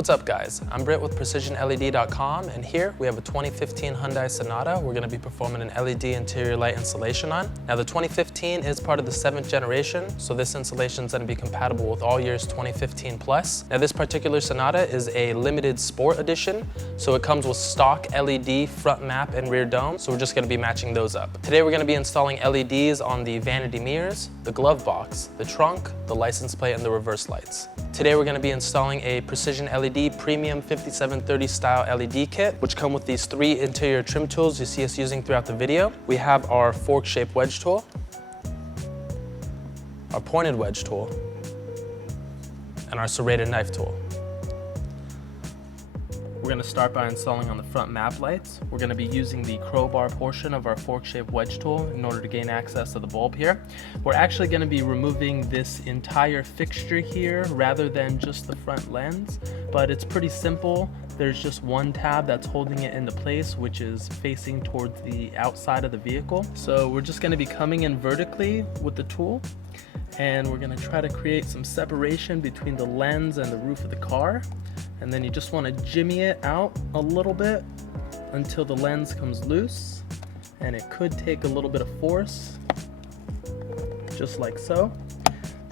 What's up guys, I'm Britt with PrecisionLED.com, and here we have a 2015 Hyundai Sonata we're going to be performing an LED interior light installation on. Now the 2015 is part of the 7th generation, so this installation is going to be compatible with all years 2015 plus. Now this particular Sonata is a limited sport edition, so it comes with stock LED front map and rear dome, so we're just going to be matching those up. Today we're going to be installing LEDs on the vanity mirrors, the glove box, the trunk, the license plate, and the reverse lights. Today we're going to be installing a PrecisionLED Premium 5730 style LED kit, which come with these 3 interior trim tools you see us using throughout the video. We have our fork-shaped wedge tool, our pointed wedge tool, and our serrated knife tool. We're going to start by installing on the front map lights. We're going to be using the crowbar portion of our fork-shaped wedge tool in order to gain access to the bulb here. We're actually going to be removing this entire fixture here rather than just the front lens, but it's pretty simple. There's just one tab that's holding it into place, which is facing towards the outside of the vehicle. So we're just going to be coming in vertically with the tool, and we're going to try to create some separation between the lens and the roof of the car. And then you just want to jimmy it out a little bit until the lens comes loose, and it could take a little bit of force, just like so.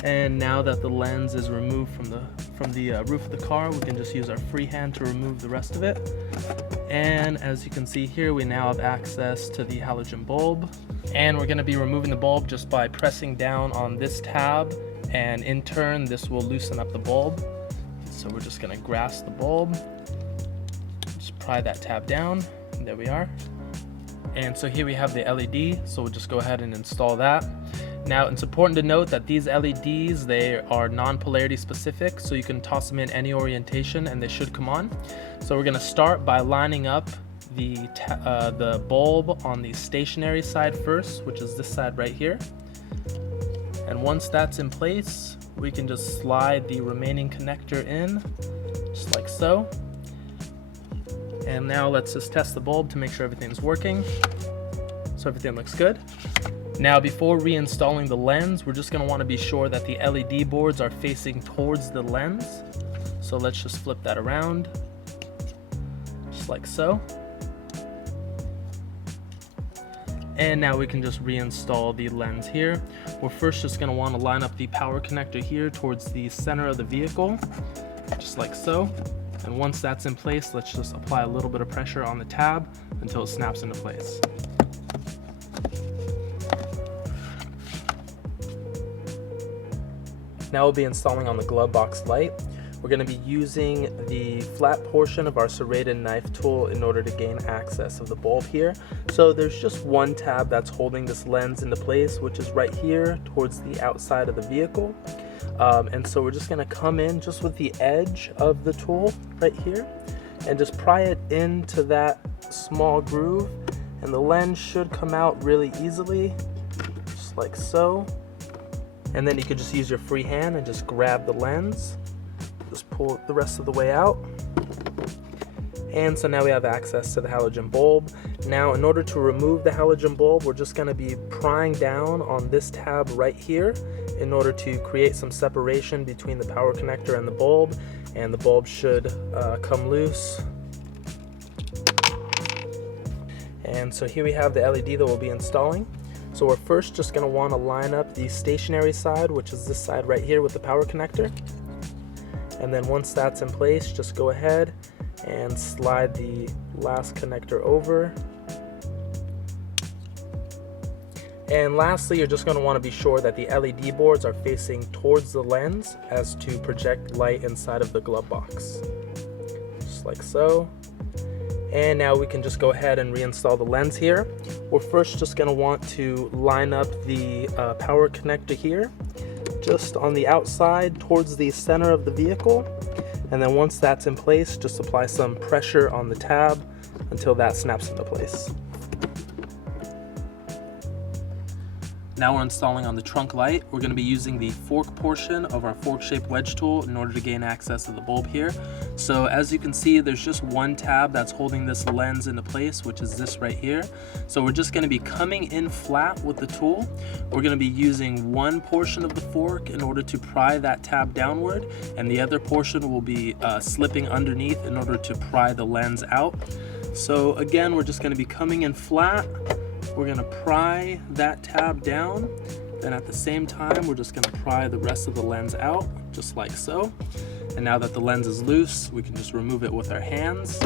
And now that the lens is removed from the roof of the car, we can just use our free hand to remove the rest of it. And as you can see here, we now have access to the halogen bulb, and we're going to be removing the bulb just by pressing down on this tab, and in turn this will loosen up the bulb. So we're just going to grasp the bulb, just pry that tab down, and there we are. And so here we have the LED, so we'll just go ahead and install that. Now it's important to note that these LEDs, they are non-polarity specific, so you can toss them in any orientation and they should come on. So we're going to start by lining up the bulb on the stationary side first, which is this side right here. And once that's in place, we can just slide the remaining connector in, just like so. And now let's just test the bulb to make sure everything's working. So everything looks good. Now before reinstalling the lens, we're just going to want to be sure that the LED boards are facing towards the lens. So let's just flip that around, just like so. And now we can just reinstall the lens here. We're first just going to want to line up the power connector here towards the center of the vehicle, just like so. And once that's in place, let's just apply a little bit of pressure on the tab until it snaps into place. Now we'll be installing on the glove box light. We're going to be using the flat portion of our serrated knife tool in order to gain access of the bulb here. So there's just one tab that's holding this lens into place, which is right here towards the outside of the vehicle. And so we're just going to come in just with the edge of the tool right here and just pry it into that small groove, and the lens should come out really easily, just like so. And then you could just use your free hand and just grab the lens. Just pull it the rest of the way out. And so now we have access to the halogen bulb. Now in order to remove the halogen bulb, we're just going to be prying down on this tab right here in order to create some separation between the power connector and the bulb, and the bulb should come loose. And so here we have the LED that we'll be installing. So we're first just going to want to line up the stationary side, which is this side right here with the power connector. And then once that's in place, just go ahead and slide the last connector over. And lastly, you're just going to want to be sure that the LED boards are facing towards the lens as to project light inside of the glove box. Just like so. And now we can just go ahead and reinstall the lens here. We're first just going to want to line up the power connector here, just on the outside towards the center of the vehicle. And then once that's in place, just apply some pressure on the tab until that snaps into place. Now we're installing on the trunk light. We're going to be using the fork portion of our fork-shaped wedge tool in order to gain access to the bulb here. So as you can see, there's just one tab that's holding this lens into place, which is this right here. So we're just gonna be coming in flat with the tool. We're gonna be using one portion of the fork in order to pry that tab downward, and the other portion will be slipping underneath in order to pry the lens out. So again, we're just gonna be coming in flat. We're gonna pry that tab down. Then at the same time, we're just gonna pry the rest of the lens out, just like so. And now that the lens is loose, we can just remove it with our hands.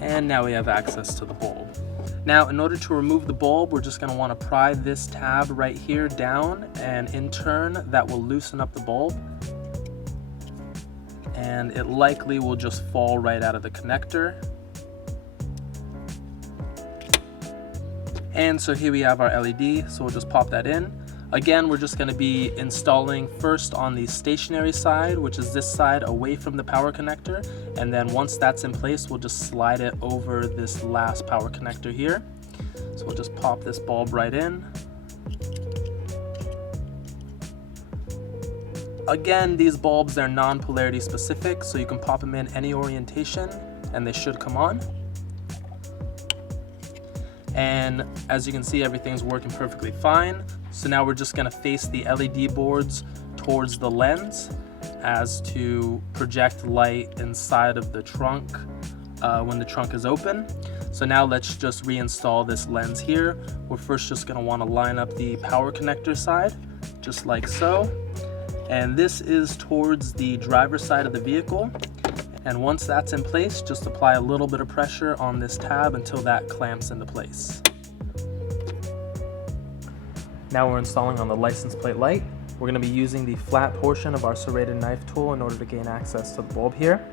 And now we have access to the bulb. Now, in order to remove the bulb, we're just gonna wanna pry this tab right here down, and in turn, that will loosen up the bulb. And it likely will just fall right out of the connector. And so here we have our LED, so we'll just pop that in. Again, we're just gonna be installing first on the stationary side, which is this side away from the power connector. And then once that's in place, we'll just slide it over this last power connector here. So we'll just pop this bulb right in. Again, these bulbs, they're non-polarity specific, so you can pop them in any orientation and they should come on. And as you can see, everything's working perfectly fine. So now we're just gonna face the LED boards towards the lens as to project light inside of the trunk when the trunk is open. So now let's just reinstall this lens here. We're first just gonna wanna line up the power connector side, just like so. And this is towards the driver's side of the vehicle. And once that's in place, just apply a little bit of pressure on this tab until that clamps into place. Now we're installing on the license plate light. We're going to be using the flat portion of our serrated knife tool in order to gain access to the bulb here.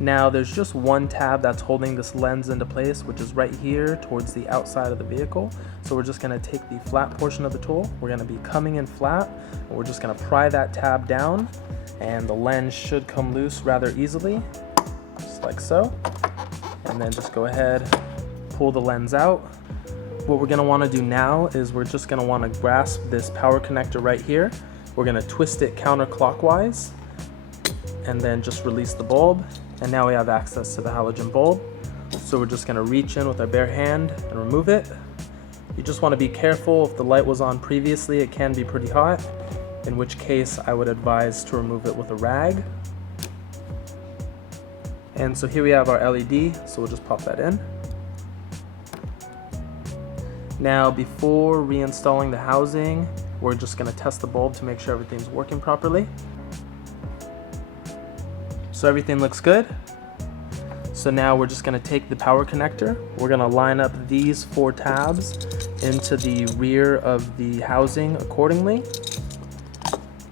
Now there's just one tab that's holding this lens into place, which is right here towards the outside of the vehicle. So we're just going to take the flat portion of the tool. We're going to be coming in flat, and we're just going to pry that tab down, and the lens should come loose rather easily, just like so. And then just go ahead, pull the lens out. What we're gonna wanna do now is we're just gonna wanna grasp this power connector right here. We're gonna twist it counterclockwise and then just release the bulb. And now we have access to the halogen bulb. So we're just gonna reach in with our bare hand and remove it. You just wanna be careful. If the light was on previously, it can be pretty hot, in which case I would advise to remove it with a rag. And so here we have our LED, so we'll just pop that in. Now, before reinstalling the housing, we're just gonna test the bulb to make sure everything's working properly. So everything looks good. So now we're just gonna take the power connector. We're gonna line up these 4 tabs into the rear of the housing accordingly.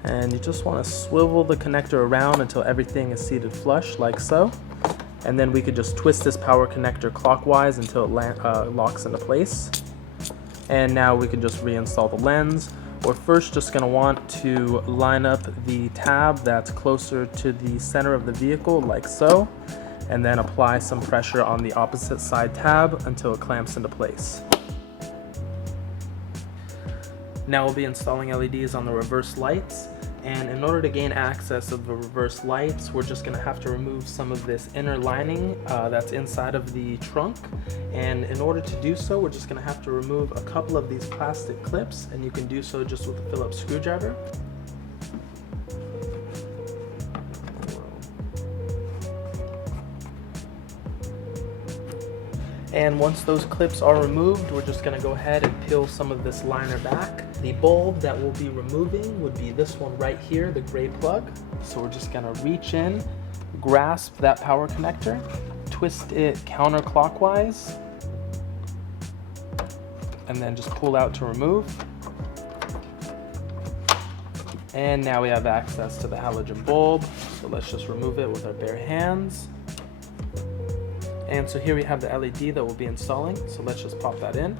And you just wanna swivel the connector around until everything is seated flush, like so. And then we could just twist this power connector clockwise until it locks into place. And now we can just reinstall the lens. We're first just gonna want to line up the tab that's closer to the center of the vehicle, like so, and then apply some pressure on the opposite side tab until it clamps into place. Now we'll be installing LEDs on the reverse lights. And in order to gain access of the reverse lights, we're just gonna have to remove some of this inner lining that's inside of the trunk. And in order to do so, we're just gonna have to remove a couple of these plastic clips, and you can do so just with a Phillips screwdriver. And once those clips are removed, we're just gonna go ahead and peel some of this liner back. The bulb that we'll be removing would be this one right here, the gray plug. So we're just gonna reach in, grasp that power connector, twist it counterclockwise, and then just pull out to remove. And now we have access to the halogen bulb. So let's just remove it with our bare hands. And so here we have the LED that we'll be installing, so let's just pop that in.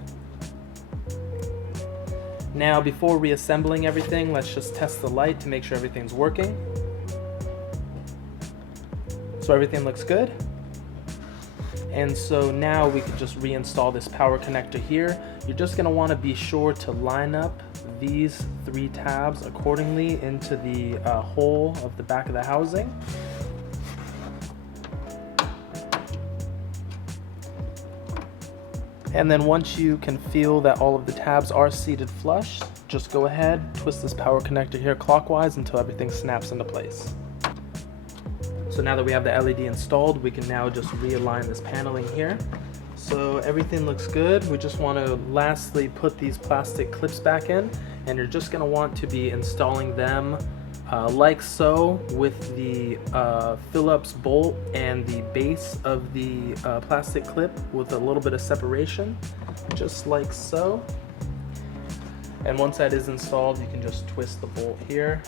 Now, before reassembling everything, let's just test the light to make sure everything's working. So everything looks good. And so now we can just reinstall this power connector here. You're just gonna wanna be sure to line up these 3 tabs accordingly into the hole of the back of the housing. And then once you can feel that all of the tabs are seated flush, just go ahead, twist this power connector here clockwise until everything snaps into place. So now that we have the LED installed, we can now just realign this paneling here. So everything looks good. We just want to lastly put these plastic clips back in, and you're just going to want to be installing them like so, with the Phillips bolt and the base of the plastic clip with a little bit of separation, just like so. And once that is installed, you can just twist the bolt here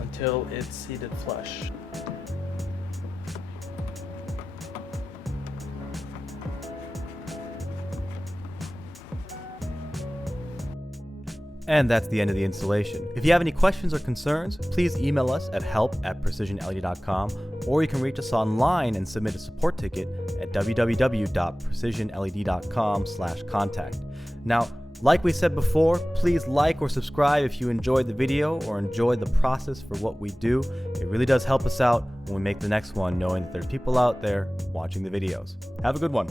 until it's seated flush. And that's the end of the installation. If you have any questions or concerns, please email us at help@precisionled.com, or you can reach us online and submit a support ticket at www.precisionled.com/contact. Now, like we said before, please like or subscribe if you enjoyed the video or enjoyed the process for what we do. It really does help us out when we make the next one, knowing that there's people out there watching the videos. Have a good one.